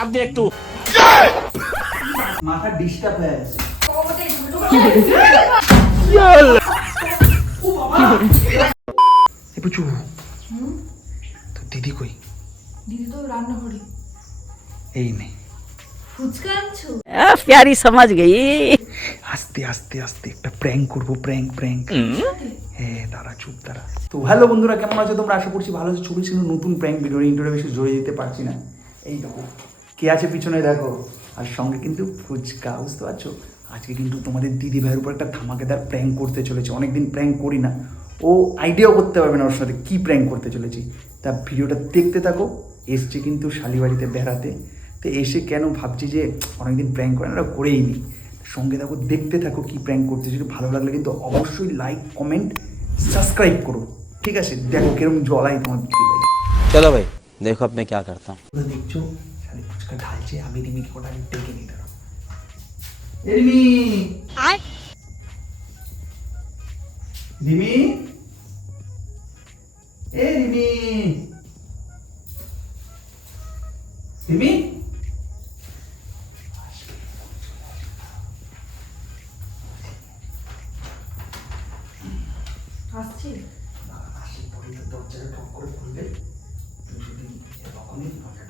আপনি একটু দিদি কই? একটা প্র্যাঙ্ক করব প্র্যাঙ্ক প্র্যাঙ্ক হ্যাঁ তারা চুপ তারা তো হ্যালো বন্ধুরা কেমন আছো তোমরা? আশা করছি ভালো আছো। ছিল নতুন প্র্যাঙ্ক ভিডিও ইন্টারভিউ জড়িয়ে যেতে পারছি না। এই দেখো। কে আছে পিছনে দেখো? আর সঙ্গে কিন্তু ফুচকা বুঝতে পারছ? আজকে কিন্তু তোমাদের দিদি ভাইয়ের উপর একটা ধামাকেদার প্র্যাঙ্ক করতে চলেছে। অনেকদিন প্র্যাঙ্ক করি না। ও আইডিয়াও করতে পারবে না ওর সাথে কী প্র্যাঙ্ক করতে চলেছি। তা ভিডিওটা দেখতে থাকো। এসছে কিন্তু শালিবাড়িতে বেড়াতে। তো এসে কেন ভাবছি যে অনেকদিন প্র্যাঙ্ক করে না করেই নি। সঙ্গে থাকো দেখতে থাকো কী প্র্যাঙ্ক করতে যদি ভালো লাগলে কিন্তু অবশ্যই লাইক কমেন্ট সাবস্ক্রাইব করো। ঠিক আছে? দেখো কিরম জলাই তোমার দিদি ভাই চলো ভাই দেখো আপনি কে করতাম। দেখছ শালি ফুচকা ঢালছে আমি রিমিকে ওটা আমি ডেকে নিই দাঁড়াও এ রিমি রিমি! এ রিমি! রিমি! আসছি। দাঁড়া, আসি পরে তো দরজাটা ঠক করে খুলবে। তুমি যদি তখনই দরজাটা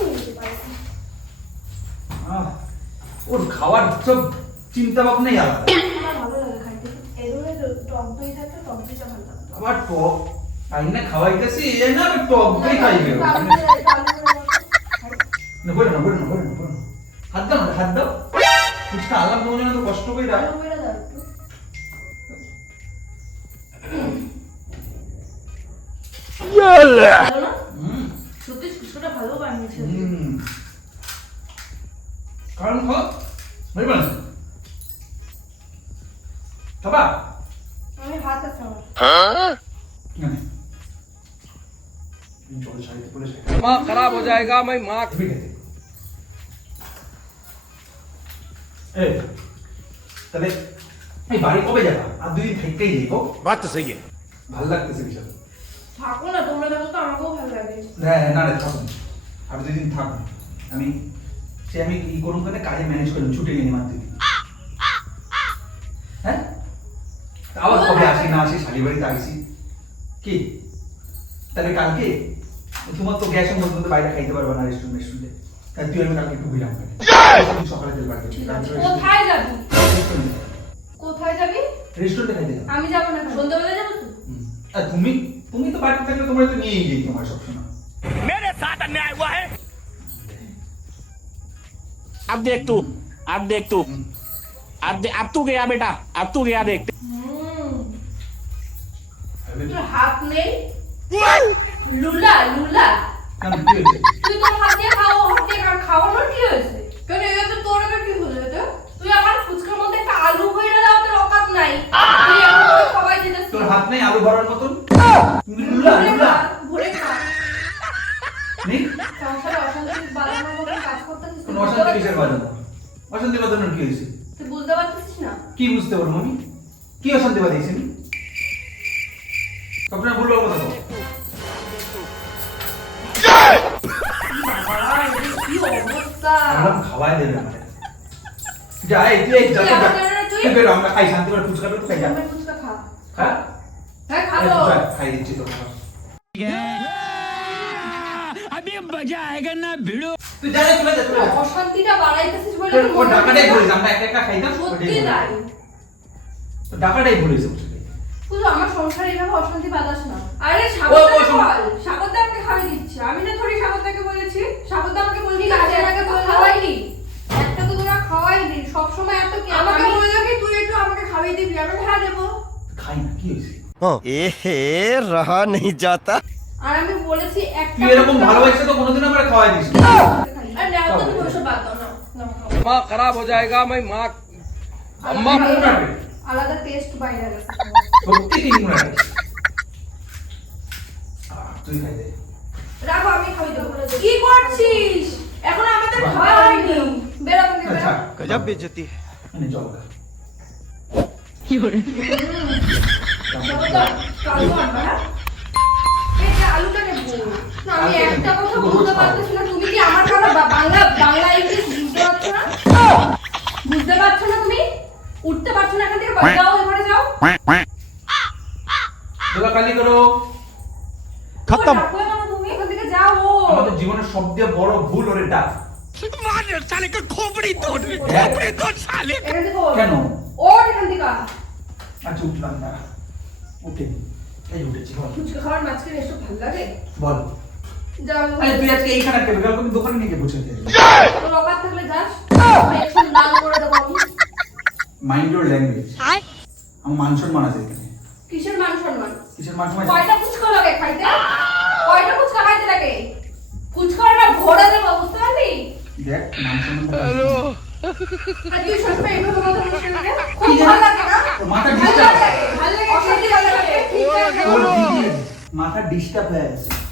ওর খাওয়ার সব চিন্তা ভাবনাই আলাদা। আবার টক তাই না? খাওয়াইতেছি এ না আমি টক দই খাইবে। না বলো না বলো না বলো না বলো না। হাত দাও হাত দাও। ফুচকা আলাম তোমার জন্য তো কষ্ট করে দাও। হুম সত্যি ফুচকাটা ভালো বানিয়েছে হুম কারণ খাও বুঝবে না খাবা আমি হাত আছে আমার না জল ছাড়িতে বলে माँ खराब हो जाएगा मैं माँ ঠিক আছে এই তাহলে এই বাড়ি কবে যাবা আর দুই দিন থাকতেই যাইবো बात तो सही है ভাল লাগতেছে বিষয় থাকো না তোমরা থাকো তো আমাকেও ভালো লাগে হ্যাঁ না রে থাকুন আর দুই দিন থাকুন আমি সে আমি কি করুন কেন কাজে ম্যানেজ করুন ছুটি নিয়ে মার দুই হ্যাঁ? আবার কবে আসি না আসি শালি বাড়িতে আসি? কি? তাহলে কালকে? তোমার তো গ্যাসের মধ্যে মধ্যে বাইরে খাইতে পারবে না রেস্টুরেন্ট রেস্টুরেন্টে তাই তুই আমি কালকে একটু বুঝলাম সকালে তেল আছে কোথায় যাবি? কোথায় যাবি? রেস্টুরেন্টে খাইতে আমি যাব না সন্ধ্যাবেলা যাব। তুমি? তুমি তো বাড়িতে থাকলে তোমার তো নিয়েই যাই তোমার সবসময়। अब देख तू अब देख तू अब दे, अब तू गया बेटा अब तू गया देख হুম তোর হাত নেই লুলা লুলা কেন কি হয়েছে তুই তোর হাত দিয়ে খাও হাত দিয়ে খা- খাওয়ানোর কি হয়েছে কেন এটা তো তোর আবার কি হলো এটা তুই আমার ফুচকার মধ্যে একটা আলু ভরে দাও তোর অকাত নাই তুই এখন তোকে খাওয়াই দিতেছিস তোর হাত নেই আলু ভরার মতন তুমি লুলা ভরে লুলা খা, ভরে খা নেই সংসারে অশান্তি বাড়ানোর মতো কাজ বসন্তে কিসের বাজানো? বসন্তে বাজানোর কি হয়েছে? তুই বুঝতে পারছিস না? কি বুঝতে পারব আমি? কি অশান্তি বাজিয়েছি আমি আপনার ভুল কথা বলো। খাওয়াই দেবে হ্যাঁ? হ্যাঁ খাই দিচ্ছি আমি মজা না ভিড়ো। জানো তুমি তো অশান্তিটা বাড়াইতেছিস বলে তো মন ঢাকাটাই ভুলে আমরা একা একা খাইতাম সত্যি তাই। তো ঢাকাটাই ভুলে যাও তুই আমার সংসারে এভাবে অশান্তি বাঁধাস না। আরে সাগরদা আমাকে খাওয়াই দিচ্ছে। আমি না থোড়ি সাগরদাকে বলেছি সাগরদা আমাকে বলছি কাজে আগে খাওয়াইনি একটা তো তোরা খাওয়াইনি সবসময় এত কি আমাকে বলে কি তুই একটু আমাকে খাওয়াই দিবি। আমি হ্যাঁ দেবো। খাই না কি হয়েছে? এহে রাহা নেই যাতা। আর আমি বলেছি একটা এরকম ভালোবাসা তো কোনোদিন আমরা খাওয়াই দিস అమ్మా ఖరాబ్ హో జాయేగా మై మా అమ్మ అలాగా టేస్ట్ బయట সত্যি তিন মিনিট তুই খাই দে রাখো আমি খাই দেব কি করছিস এখন আমাদের খাওয়া হয়নি বেরাবো না গজব বেজতি মানে জল খা কি করে আলুটা নেব আমি একটা কথা বলতে পারতেছি না তুমি কি আমার বাংলা বাংলা ইংলিশ বুঝতে পারছ না? বুঝতে পারছ না তুমি? উঠতে পারছ না এখান থেকে? যাও এবারে যাও। গলা কালি করো। খতম। তুমি এখান থেকে যাও। আমাদের জীবনের সবচেয়ে বড় ভুল ওরে ডাক। মানে সালে কে খোপড়ি তোর খোপড়ি তোর সালে কেন? ওর এখান থেকে। আচ্ছা উঠলাম না উঠে এই উঠেছি বল। ফুচকা খাওয়ার মাঝখানে এসব ভালো লাগে? বল। আরে তুই আজকে এইখানে একটা বেকার তুমি দোকানে নিয়ে বসে খেয়ে তোর অকাত থাকলে যাস। একটু লাল করে দেবো আমি। মাইন্ড ইউর ল্যাঙ্গুয়েজ আমার মান সম্মান আছে এখানে। কিসের মান সম্মান? কিসের মান সম্মান? কয়টা ফুচকা লাগে খাইতে? কয়টা ফুচকা খাইতে লাগে? ফুচকাটা ভরে দেবো বুঝতে পারলি? দেখ মান সম্মান আর তুই সবসময় এইভাবে কথা বলিস কেন খুব ভালো লাগে না? মাথা ডিস্টার্ব ভালো লাগে অশান্তি ভালো লাগে। ঠিক আছে। তোর দিদির মাথা ডিস্টার্ব হয়ে আছে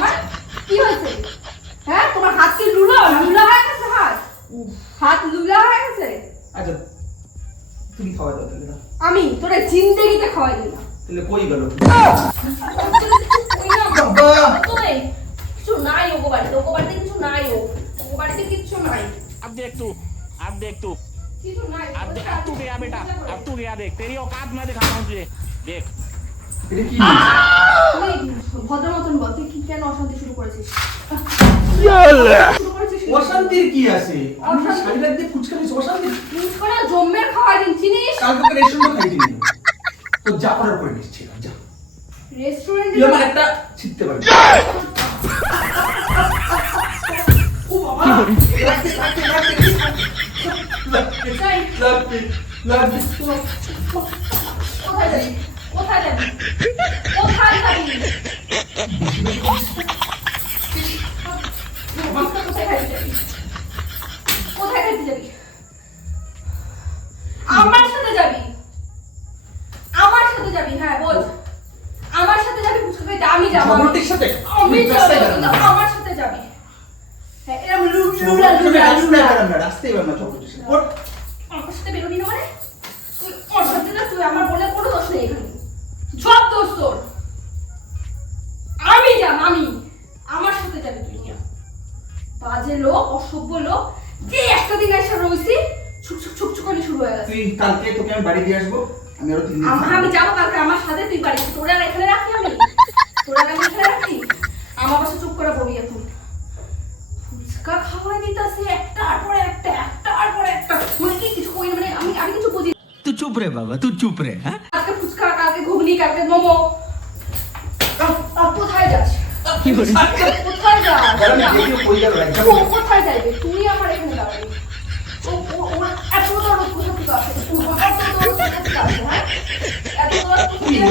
কি হয়েছে তোমার? কি হয়েছে? হ্যাঁ, তোমার হাত কি লুলা? লুলা হয়ে গেছে হাত? হাত লুলা হয়ে গেছে? আচ্ছা তুমি খাওয়া দাও তাহলে না। আমি তোরা জিন্দেগিতে খাওয়াই দিই না তাহলে কই গেল ওই, কিছু নাই ওগো বাড়িতে ওগো বাড়িতে কিছু নাই ও ওগো বাড়িতে কিচ্ছু নাই अब देख तू अब देख तू কিছু নাই अब दे, अब तू गया बेटा अब तू गया देख तेरी औकात मैं दिखाता हूँ तुझे देख এটা কি ভদ্র মতন বল তুই কি কেন অশান্তি শুরু করেছিস? অশান্তির কি আছে? আমি অশান্তি? শাড়ি ফুচকা নিয়েছি অশান্তি? মিস জম্মের খাওয়াই দিন চিনিস? কালকে তো রেস্টুরেন্টে খাইতে নিয়ে তো যা অর্ডার করে নিচ্ছি যা। রেস্টুরেন্টে আমার একটা ছিটতে পারবি। ও বাবা! লাগবে লাগবে লাগবে লাগবে। লাগবে কোথায় কোথায় যাবি? কোথায় যাবি? কোথায় যাবি? কোথায় খাইতে যাবি? আমার সাথে যাবি? আমার সাথে যাবি? হ্যাঁ বল। আমার সাথে যাবি? ফুচকা খাইতে আমি যাব। সাথে? আমি আমার সাথে যাবি। হ্যাঁ এরকম লুলা রাস্তায় না, রাস্তায় না, ঝগড়টির সাথে। কালকে তোকে আমি বাড়ি দিয়ে আসব। আমি আরও তিন আমি যাব কালকে আমার সাথে তুই বাড়ি তোরা এখানে রাখি আমি? তোরা আমি এখানে রাখি? আমার কাছে চুপ করে বলি এখন। ফুচকা দিতাছে একটার একটা একটার একটা। মানে কি কিছু কই মানে আমি আমি কিছু বুঝি তুই চুপ রে বাবা তুই চুপ রে হ্যাঁ আজকে ফুচকা কালকে ঘুগনি কালকে মোমো। কোথায় যাস? কি কোথায় যাস? কোথায় যাবে তুই আমার এখানে দরদ কোথা তুই থেকে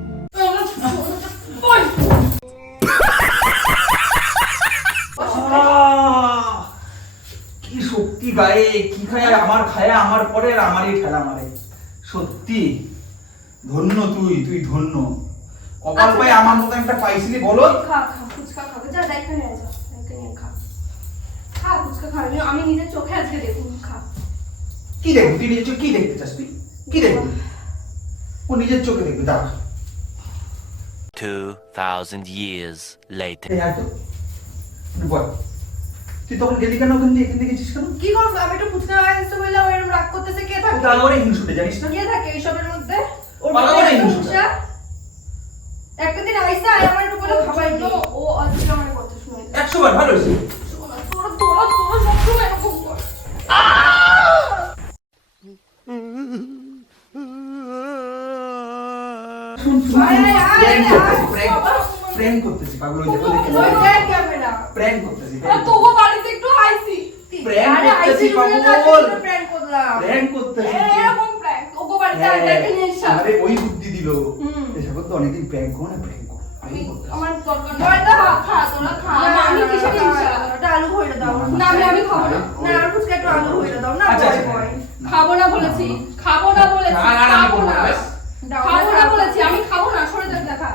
গায়ে কি খায় আমার খায়া আমার পরে আর আমারই ঠেলা মারে। সত্যি? ধন্য তুই তুই ধন্য। কপাল আচ্ছা। পাই আমার মতো একটা পাইছিলি বলো? খা খা ফুচকা খাবে যা দেখে নিয়ে যা দেখে নিয়ে খা। খা ফুচকা খা। আমি- নিজের চোখে আজকে দেখুন খা। কি দেখবি? তুই নিজের চোখে কি দেখতে চাস তুই? কি দেখবি? ও নিজের চোখে দেখবি দাঁড়া। 2,000 years later. বল। তুই তখন গেলি কেন ওখান দিয়ে? এখান থেকে গেছিস কেন? কি করব? আমি একটু ফুচকা আসতে বললে ও এরকম রাগ করতেছে কে থাকে? তো আগরে হিংসুটে জানিস না? কে থাকে এইসবের মধ্যে? ওর বাবা হিংসুটে। একটা দিন আইসা আয় আমার একটু বলে খাবার দিও ও আজকে আমার কথা শুনে একশো বার ভালো হয়েছে। তোরা তোরা তোরা সবসময় এরকম কর। শুন শুন আয়, আয়, আয়, প্র্যাঙ্ক করতেছি পাগল দেখ। ক্যামেরা। প্র্যাঙ্ক করতেছি আর তোগো বাড়িতে একটু আইসি Prank আরে আইসি করতেছি, পাগল। প্র্যাঙ্ক করলাম প্র্যাঙ্ক করতেছি এরকম প্র্যাঙ্ক ওগো বাড়িতে হ্যাঁ, নিয়ে এসা আরে ওই বুদ্ধি দিল এসব তো অনেকদিন প্র্যাঙ্ক করো না প্র্যাঙ্ক করো আমার দরকার নয় এটা খা তোরা খা আমি কিসের হিংসা ওটা আলু ভরে দাও না আমি আমি খাব না না আর ফুচকা একটু আলু ভরে দাও না আচ্ছা, ভয় আচ্ছা। ভয় খাব না বলেছি খাব না বলেছি খাব না না, খাব না বলেছি আমি খাব না সরে দেখা